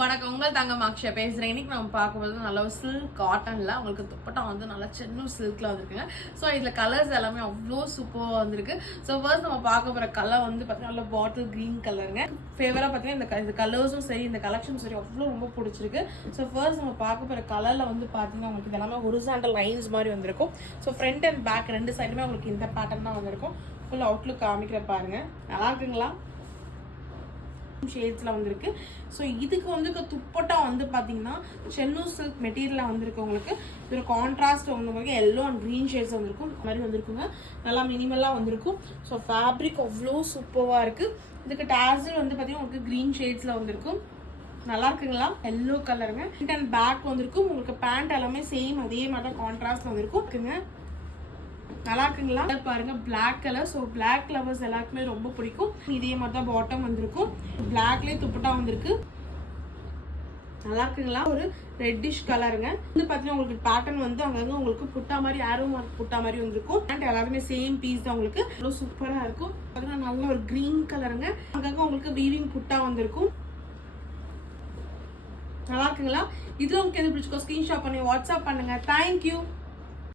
வணக்கம், உங்கள் தங்கம் அக்ஷயா பேசுகிறேன். இன்னைக்கு நம்ம பார்க்கும்போது நல்ல ஒரு சில்க் காட்டனில் உங்களுக்கு துப்பட்டா வந்து நல்லா சென்னூர் சில்கில் வந்துருக்குங்க. ஸோ இதில் கலர்ஸ் எல்லாமே அவ்வளோ சூப்பராக வந்திருக்கு. ஸோ ஃபர்ஸ்ட் நம்ம பார்க்க போகிற கலர் வந்து பார்த்தீங்கன்னா நல்ல பாட்டில் க்ரீன் கலருங்க. ஃபேவராக பார்த்தீங்கன்னா இந்த கலர்ஸும் சரி, இந்த கலெக்ஷனும் சரி அவ்வளோ ரொம்ப பிடிச்சிருக்கு. ஸோ ஃபர்ஸ்ட் நம்ம பார்க்க போகிற கலரில் வந்து பார்த்தீங்கன்னா உங்களுக்கு இதெல்லாமே ஹொரிசாண்டல் லைன்ஸ் மாதிரி வந்திருக்கும். ஸோ ஃப்ரண்ட் அண்ட் பேக் ரெண்டு சைடுமே உங்களுக்கு இந்த பேட்டர்ன் தான் வந்திருக்கும். ஃபுல் அவுட்லுக் காமிக்கிற பாருங்க, நல்லா இருக்குங்களா? ஷேட்ஸ்ல வந்திருக்கு. ஸோ இதுக்கு வந்து துப்பட்டா வந்து பார்த்தீங்கன்னா சென்னூர் சில்க் மெட்டீரியலில் வந்திருக்கு. உங்களுக்கு ஒரு கான்ட்ராஸ்ட் வந்து எல்லோ அண்ட் க்ரீன் ஷேட்ஸ் வந்திருக்கும். இந்த மாதிரி வந்திருக்குங்க, நல்லா மினிமலாக வந்திருக்கும். ஸோ ஃபேப்ரிக் அவ்வளோ சூப்பராக இருக்குது. இதுக்கு டாசல் வந்து பார்த்தீங்கன்னா உங்களுக்கு க்ரீன் ஷேட்ஸில் வந்திருக்கும். நல்லா இருக்குங்களா? எல்லோ கலருங்க. ஃப்ரண்ட் அண்ட் பேக் வந்திருக்கும். உங்களுக்கு பேண்ட் எல்லாமே சேம் அதே மாதிரி தான் கான்ட்ராஸ்ட் வந்திருக்கும் இருக்குங்க. நல்லா இருக்குங்களா? பாருங்க, black colour. So black lovers எல்லாருக்குமே ரொம்ப பிடிக்கும். இதே மாதிரி தான் பாட்டம் வந்திருக்கும். பிளாக்லேயே துப்பட்டா வந்திருக்கு. நல்லா இருக்குங்களா? ஒரு ரெட்டிஷ் கலருங்க. வந்து பார்த்தீங்கன்னா உங்களுக்கு பேட்டர்ன் வந்து அங்கங்க உங்களுக்கு புட்டா மாதிரி, ஆரோ மார்க் புட்டா மாதிரி வந்திருக்கும். அண்ட் எல்லாருமே சேம் பீஸ் தான். உங்களுக்கு அவ்வளோ சூப்பராக இருக்கும். பார்த்தீங்கன்னா நல்ல ஒரு க்ரீன் கலருங்க. அங்கங்க உங்களுக்கு வீவிங் புட்டா வந்திருக்கும். நல்லா இருக்குங்களா? இதுல உங்களுக்கு எது பிடிச்சிக்கோ ஸ்கிரீன்ஷாட் பண்ணி வாட்ஸ்அப் பண்ணுங்க. தேங்க்யூ.